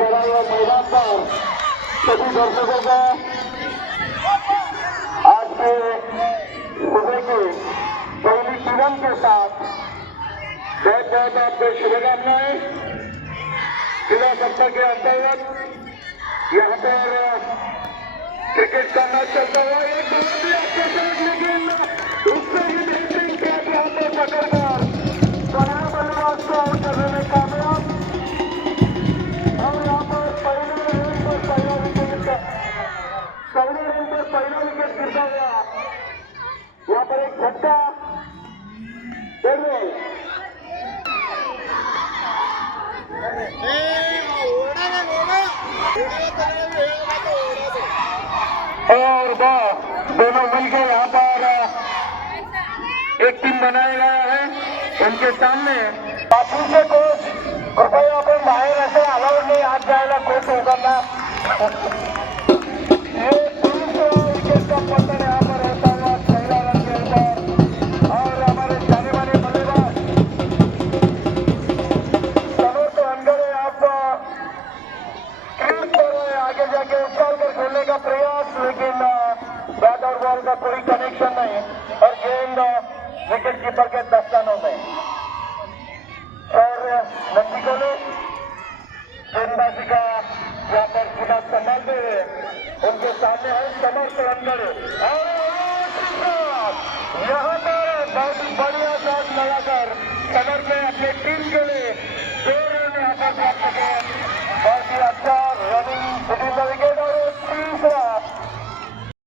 खेला हुआ मैदान पर सभी दर्शकों को आज के सुबह की पहली किरण के साथ बहुत बहुत आपको शुभकामनाएं। जिला सप्ताह के अंतर्गत यहाँ पर क्रिकेट का मैच चलता हुआ एक बहुत ही अच्छे शॉट, लेकिन उससे भी बेहतरीन कैच यहाँ पर पकड़कर बनाया बल्लेबाज को आउट करने में कामयाब। और यहाँ पर पहले रन पर पहला विकेट गिरता हुआ यहाँ पर एक झटका और दोनों मिलकर यहाँ पर एक टीम बनाया गया है। उनके सामने बापू से कोच कृपया आपण बाहेर असे अलाउड नाही आत जायला कोच होताना। ये दूसरा विकेट का पतन यहाँ पर होता हुआ पहला रन के ऊपर और हमारे जाने माने बल्लेबाज सनोज अंगरे आप क्रीज पर आगे जाके उछाल कर खेलने का प्रयास, लेकिन बैट और बॉल का कोई कनेक्शन नहीं और गेंद विकेट कीपर के दस्तानों में। और नंदी ने गेंदबाजी का यहाँ पर खुदा संभालते हुए उनके सामने है समर्थ अंगरे और यहाँ पर बहुत बढ़िया